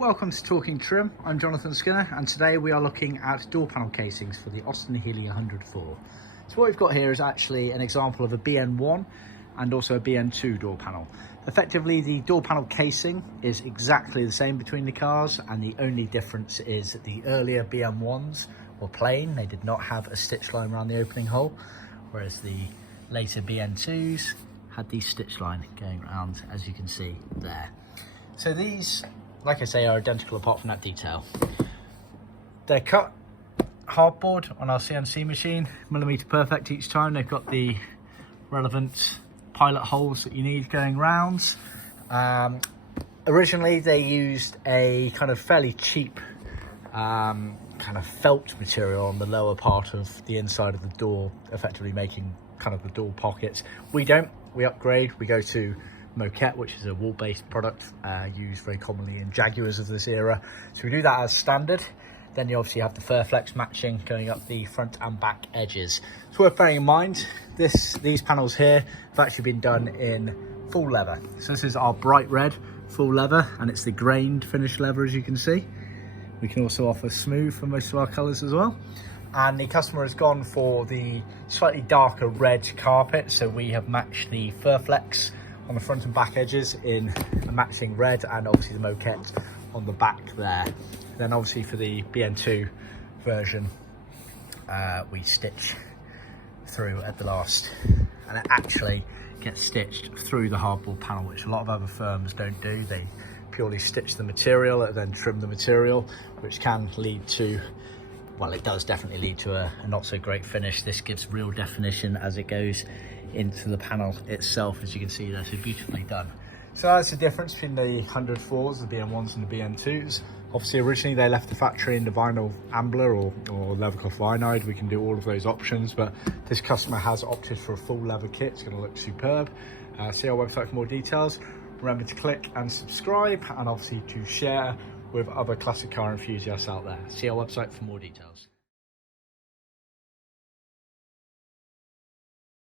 Welcome to Talking Trim. I'm Jonathon Skinner, and today we are looking at door panel casings for the Austin Healey 104. So what we've got here is actually an example of a BN1 and also a BN2 door panel. Effectively, the door panel casing is exactly the same between the cars, and the only difference is that the earlier BN1s were plain. They did not have a stitch line around the opening hole, whereas the later BN2s had the stitch line going around, as you can see there. So these, like I say, are identical apart from that detail. They're cut hardboard on our CNC machine, millimetre perfect each time. They've got the relevant pilot holes that you need going round. Originally they used a kind of fairly cheap kind of felt material on the lower part of the inside of the door, effectively making kind of the door pockets. We don't, we upgrade, we go to moquette, which is a wool-based product used very commonly in Jaguars of this era. So we do that as standard. Then you obviously have the Furflex matching going up the front and back edges. It's worth bearing in mind, these panels here have actually been done in full leather. So this is our bright red full leather, and it's the grained finished leather, as you can see. We can also offer smooth for most of our colours as well. And the customer has gone for the slightly darker red carpet, so we have matched the Furflex on the front and back edges in a matching red, and obviously the moquette on the back there. Then obviously for the BN2 version, we stitch through at the last, and it actually gets stitched through the hardboard panel, which a lot of other firms don't do. They purely stitch the material and then trim the material, which can lead to, well, it does definitely lead to a not so great finish. This gives real definition as it goes into the panel itself, as you can see there, so beautifully done. So that's the difference between the 104s, the BN1s and the BN2s. Obviously originally they left the factory in the vinyl ambler or leather cloth vinide. We can do all of those options, but this customer has opted for a full leather kit. It's going to look superb. See our website for more details. Remember to click and subscribe, and obviously to share with other classic car enthusiasts out there. See our website for more details.